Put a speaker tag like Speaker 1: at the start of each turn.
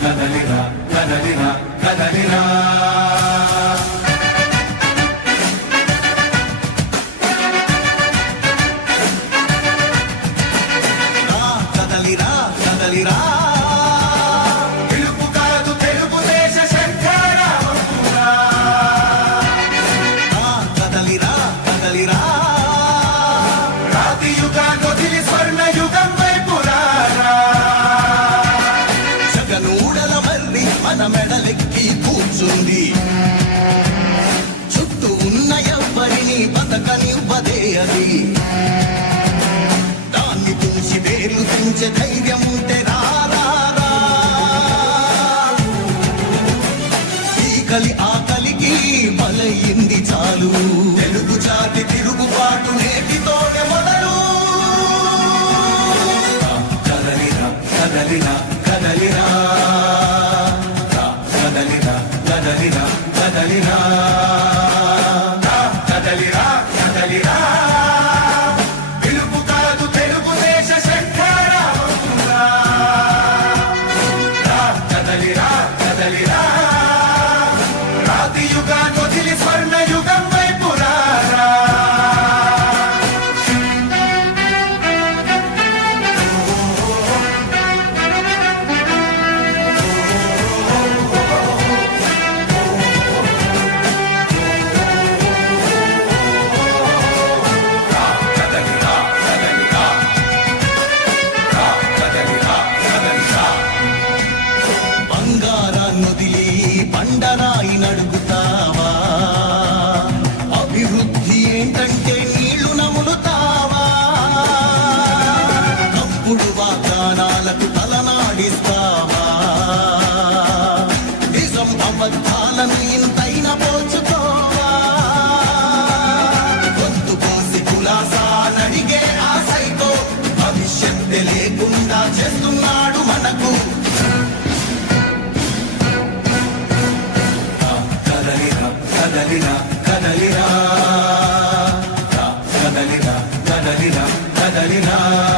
Speaker 1: Kadalina, Kadalina, Kadalina. దాన్ని చూసి వేలు చూసే ధైర్యం ఉంటే కలి ఆకలికి బలయింది చాలు. తెలుగు చాటి తిరుగుబాటు నేటితోనే మొదలు.
Speaker 2: కదలిరా కదలిరా కదలిరా కదలిరా కదలిరా కదలిరా నన్నుదిలి బండరా Marina.